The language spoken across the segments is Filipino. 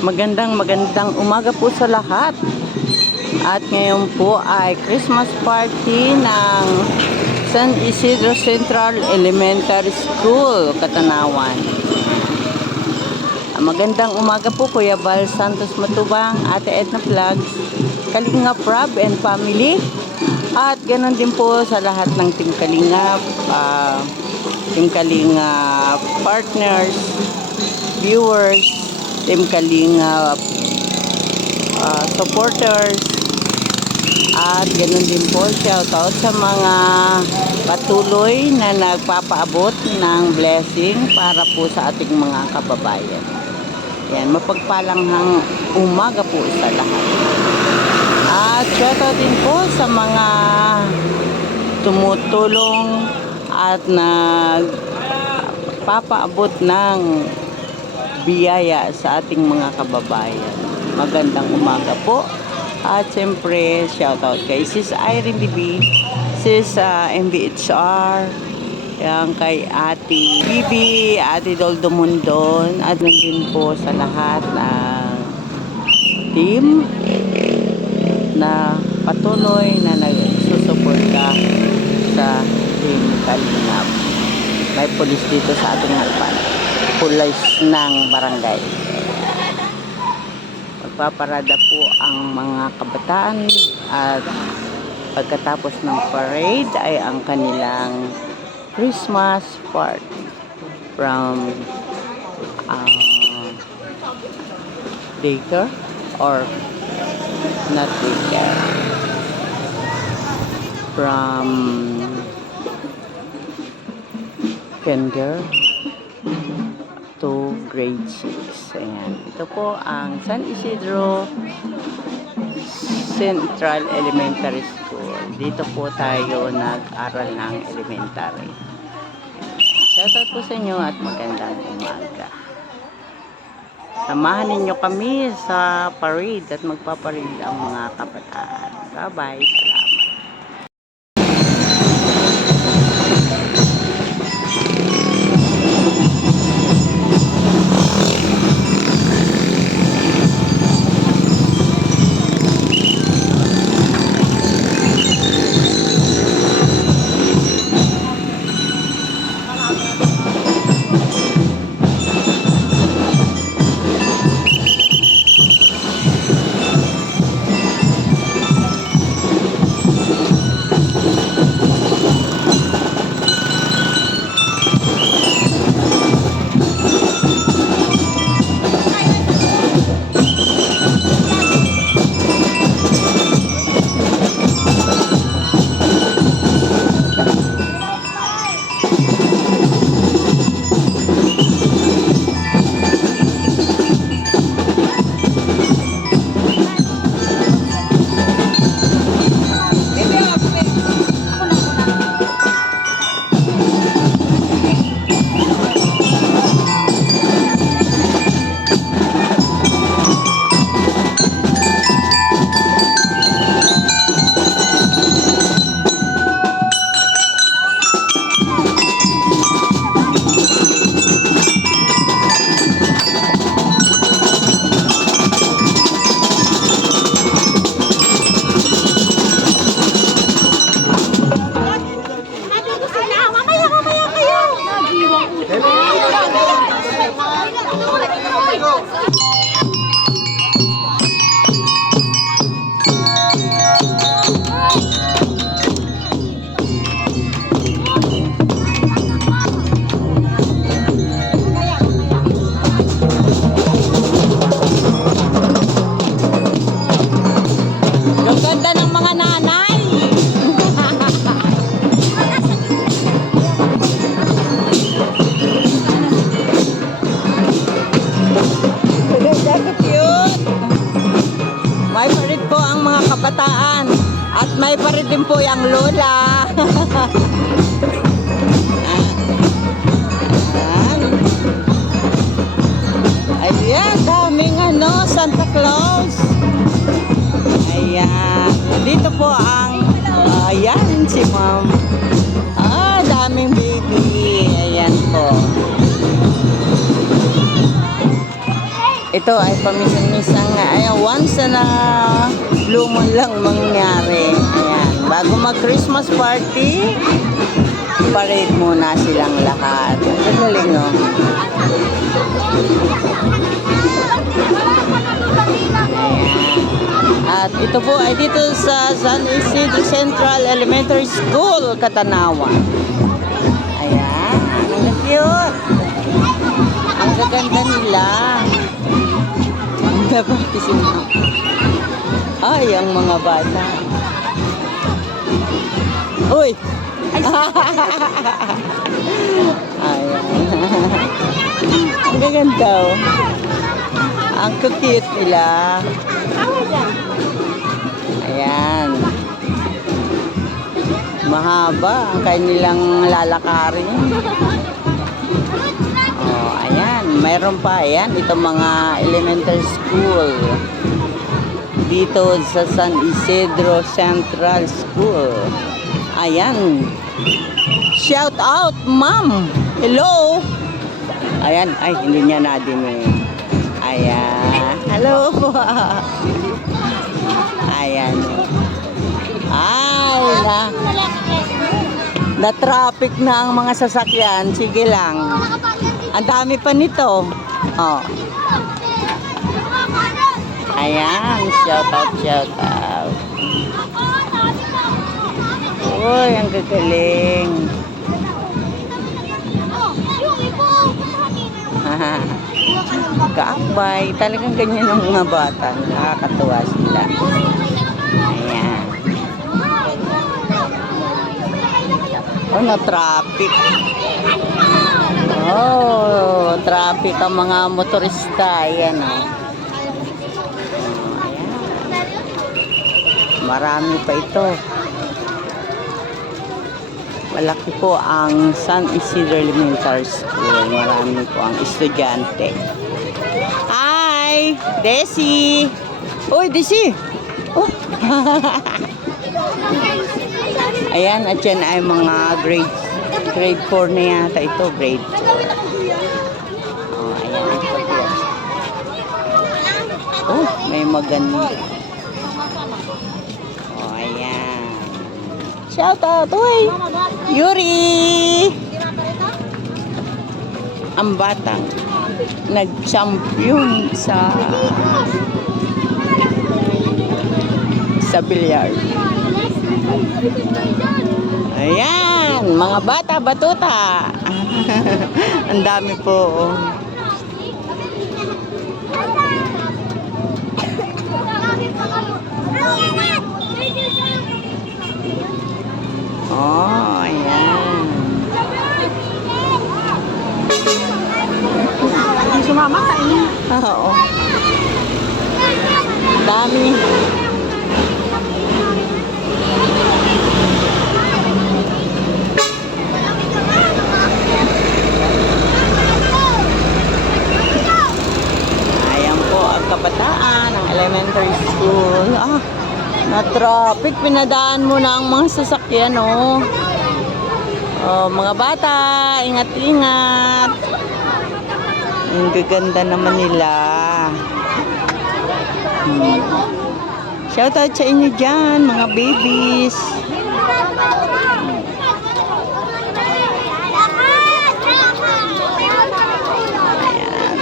Magandang umaga po sa lahat. At ngayon po ay Christmas party ng San Isidro Central Elementary School, Katanawan. Magandang umaga po Kuya Val Santos Matubang, Ate Edna Vlogs, Kalingap Rob and family. At ganoon din po sa lahat ng Team Kalingap, Team Kalingap partners, viewers, Team Kalingap supporters, at ganoon din po shoutout sa mga patuloy na nagpapaabot ng blessing para po sa ating mga kababayan. Yan, mapagpalang umaga po sa lahat. At shoutout din po sa mga tumutulong at nagpapaabot ng biyaya sa ating mga kababayan. Magandang umaga po. At siyempre, shoutout kay Sis Irene Bibi, Sis MBHR, yan kay Ate Bibi, Ate Doldo Mundon, at nandun po sa lahat ng team na patuloy na nagsusuporta sa Team Kalingap. May pulis dito sa ating harapan, pulis ng barangay. Magpaparada po ang mga kabataan at pagkatapos ng parade ay ang kanilang Christmas party from daycare or not daycare, from kinder to grade 6. Ayan. Ito po ang San Isidro Central Elementary School. Dito po tayo nag-aral ng elementary. Shoutout po sa inyo at magandang umaga. Samahan ninyo kami sa parade at magpaparade ang mga kabataan. Bye-bye. Salamat. At may pa rin din po yung lola. Ayan, daming Santa Claus. Ayan, dito po ang ayan si ma'am. Daming baby. Ayan po. Ito ay pamisan-misang ay once na blue moon lang mangyari. Ayan. Bago mag-Christmas party, parade muna silang lahat. Ang galing, no? At ito po ay dito sa San Isidro Central Elementary School, Katanawan. Ayan, ang cute. Ang gaganda nila. Napakisin mo. Ay, ang mga bata. Uy! Ayan. Ang gaganda, oh. Ang cute nila. Ayan. Mahaba ang kanilang lalakarin. Oh, ayan. Mayroon pa. Ayan. Itong mga elementary school. Dito sa San Isidro Central School. Ayan. Shout out, ma'am. Hello. Ayan. Ay, hindi niya nadinig. Ayan. Hello. Ayan. Ay, na traffic na ang mga sasakyan. Sige lang. Ang dami pa nito. Oh. Ayan. Shout out, shout out. Uy, ang gagaling. Kaakbay. Talagang ganyan ang mga bata. Nakakatuwa sila. Ayan. Oh, na-traffic. Oh, traffic ang mga motorista. Ayan, oh. Ayan. Marami pa ito. Malaki po ang San Isidro Elementary School. Marami po ang estudyante. Hi! Desi! Uy, Desi! Oh. Ayan, at yan ay mga grade 4 na yata ito, grade 4. Oh, ayan. Oh, may maganda. Oh, ayan. Shout out, uy! Yuri! Ang batang nag-champion sa billiard. Ayan, mga bata, batuta. Ang dami po. Oh, ayan. Sumama ka eh. Oo. Dami. Ayan po ang kabataan ng elementary school. Ah, na-traffic. Pinadaan mo na ang mga sasakyan, oh. Oh, mga bata, ingat-ingat. Ang gaganda naman nila. Shoutout sa inyo dyan, mga babies. Ayan.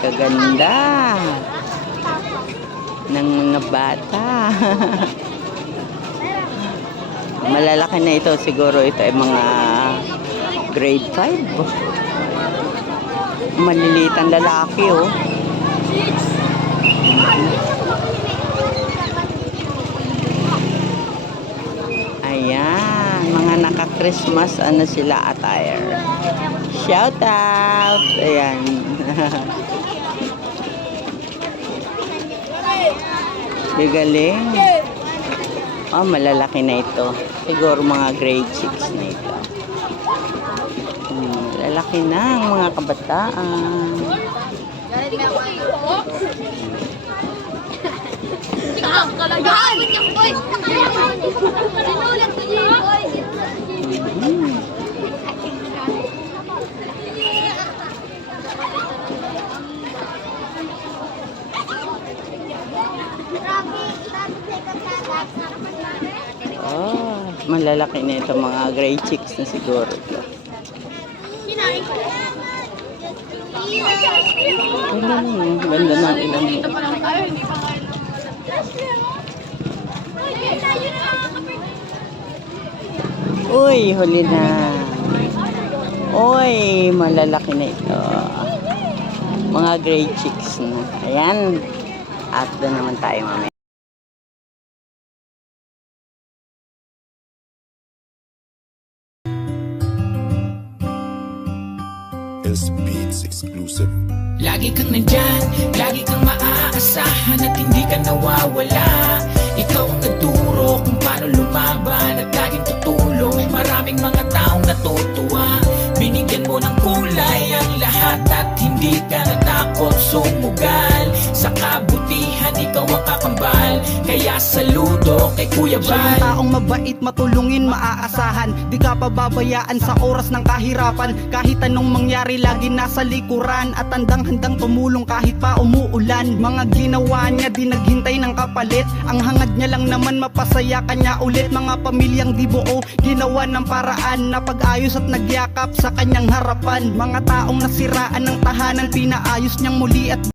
Kaganda ng mga bata. Malalaki na ito. Siguro ito ay mga grade 5. Maliliit ang lalaki, oh. Ayan. Mga naka-Christmas, ano sila, attire. Shout out! Ayan. Galing. Oh, malalaki na ito. Siguro mga grade 6 na ito. Lalaki na ang mga kabataan. ang lalaki na ito, mga gray chicks na siguro ito. Ganda ng ilang mo. Uy, huli na. Uy, malalaki na ito. Mga gray chicks na. Ayan. At doon naman tayo mamaya. Beats exclusive. Lagi kang nandyan, lagi kang maaasahan at hindi ka nawawala. Ikaw ang nagturo kung paano lumaban at laging tutulong. Maraming mga taong natutuwa, binigyan mo ng kulay ang lahat at hindi ka natakot sumugal. Sa kabutihan, ikaw ang kakambal, kaya saludo kay Kuya Siya yung Bal. taong mabait, matulungin, maaasahan. Di ka pababayaan sa oras ng kahirapan. Kahit anong mangyari, lagi nasa likuran. At handang-handang tumulong kahit pa umuulan. Mga ginawa niya, di naghintay ng kapalit. Ang hangad niya lang naman, mapasaya kanya ulit. Mga pamilyang di buo, ginawa ng paraan na pag-ayos at nagyakap sa kanyang harapan. Mga taong nasiraan ng tahanan, pinaayos niyang muli at